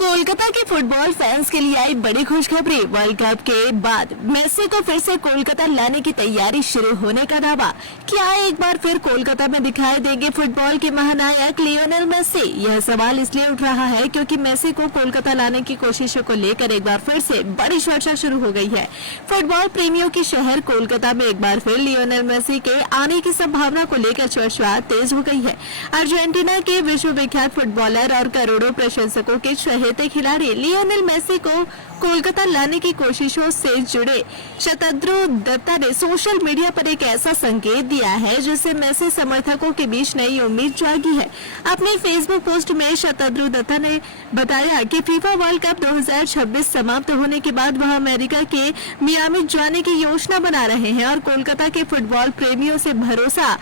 कोलकाता के football fans के लिए आई बड़ी खुशखबरी। वर्ल्ड कप के बाद मेसी को फिर से कोलकाता लाने की तैयारी शुरू होने का दावा। क्या एक बार फिर कोलकाता में दिखाई देंगे फुटबॉल के महानायक लियोनेल मेसी? यह सवाल इसलिए उठ रहा है क्योंकि मेसी को कोलकाता लाने की कोशिशों को लेकर एक बार फिर से बड़ी चर्चा शुरू हो गई है। फुटबॉल प्रेमियों की शहर कोलकाता में एक बार फिर लियोनेल मेसी के आने की संभावना को लेकर चर्चा तेज हो गई है। अर्जेंटीना के विश्व विख्यात फुटबॉलर और करोड़ों प्रशंसकों के चहेते खिलाड़ी लियोनेल मेसी को कोलकाता लाने की कोशिशों से जुड़े शतद्रु दत्ता ने सोशल मीडिया पर एक ऐसा संकेत दिया है जिससे मेसी समर्थकों के बीच नई उम्मीद जागी है। अपनी फेसबुक पोस्ट में शतद्रु दत्ता ने बताया कि फीफा वर्ल्ड कप 2026 समाप्त होने के बाद वह अमेरिका के मियामी जाने की योजना बना रहे हैं और कोलकाता के फुटबॉल प्रेमियों से भरोसा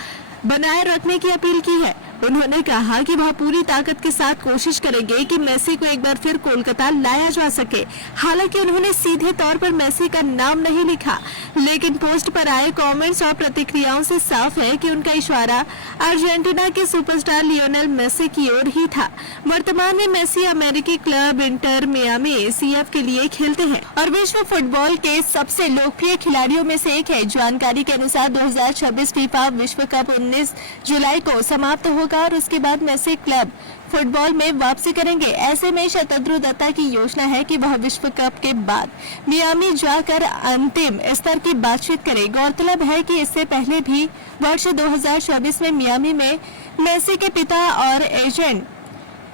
बनाए रखने की अपील की है। उन्होंने कहा कि वह पूरी ताकत के साथ कोशिश करेंगे कि मेसी को एक बार फिर कोलकाता लाया जा सके। हालांकि उन्होंने सीधे तौर पर मेसी का नाम नहीं लिखा, लेकिन पोस्ट पर आए कमेंट्स और प्रतिक्रियाओं से साफ है कि उनका इशारा अर्जेंटीना के सुपरस्टार लियोनेल मेसी की ओर ही था। वर्तमान में मेसी अमेरिकी क्लब इंटर मियामी सीएफ के लिए खेलते हैं और विश्व फुटबॉल के सबसे लोकप्रिय खिलाड़ियों में से एक है। जानकारी के अनुसार 2026 फीफा विश्व कप 19 जुलाई को समाप्त होगा और उसके बाद मेसी क्लब फुटबॉल में वापसी करेंगे। ऐसे में शतद्रु दत्ता की योजना है कि वह विश्व कप के बाद मियामी जाकर अंतिम स्तर की बातचीत करे। गौरतलब है कि इससे पहले भी वर्ष 2024 में मियामी में मेसी के पिता और एजेंट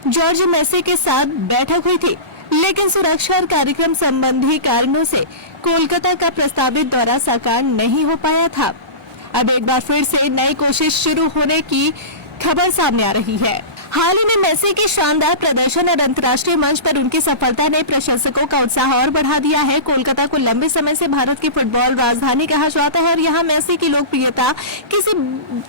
जॉर्ज मेसी के साथ बैठक हुई थी, लेकिन सुरक्षा और कार्यक्रम संबंधी कारणों से कोलकाता का प्रस्तावित दौरा साकार नहीं हो पाया था। अब एक बार फिर से नई कोशिश शुरू होने की खबर सामने आ रही है। हाल ही में मेसी की शानदार प्रदर्शन और अंतर्राष्ट्रीय मंच पर उनकी सफलता ने प्रशंसकों का उत्साह और बढ़ा दिया है। कोलकाता को लंबे समय से भारत की फुटबॉल राजधानी कहा जाता है और यहाँ मेसी की लोकप्रियता किसी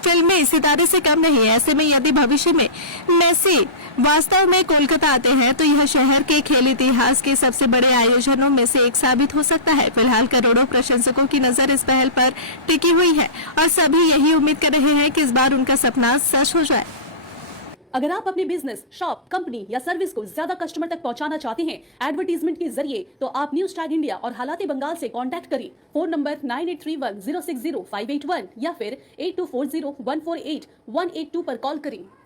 फिल्मी सितारे से कम नहीं है। ऐसे में यदि भविष्य में मेसी वास्तव में कोलकाता आते हैं तो यह शहर के खेल इतिहास के सबसे बड़े आयोजनों में से एक साबित हो सकता है। फिलहाल करोड़ों प्रशंसकों की नजर इस पहल पर टिकी हुई है और सभी यही उम्मीद कर रहे हैं कि इस बार उनका सपना सच हो जाए। अगर आप अपने बिजनेस, शॉप, कंपनी या सर्विस को ज्यादा कस्टमर तक पहुंचाना चाहते हैं एडवर्टीजमेंट के जरिए, तो आप न्यूज टैग इंडिया और हालाते बंगाल से कांटेक्ट करें। फोन नंबर 9831060581 या फिर 8240148182 पर कॉल करें।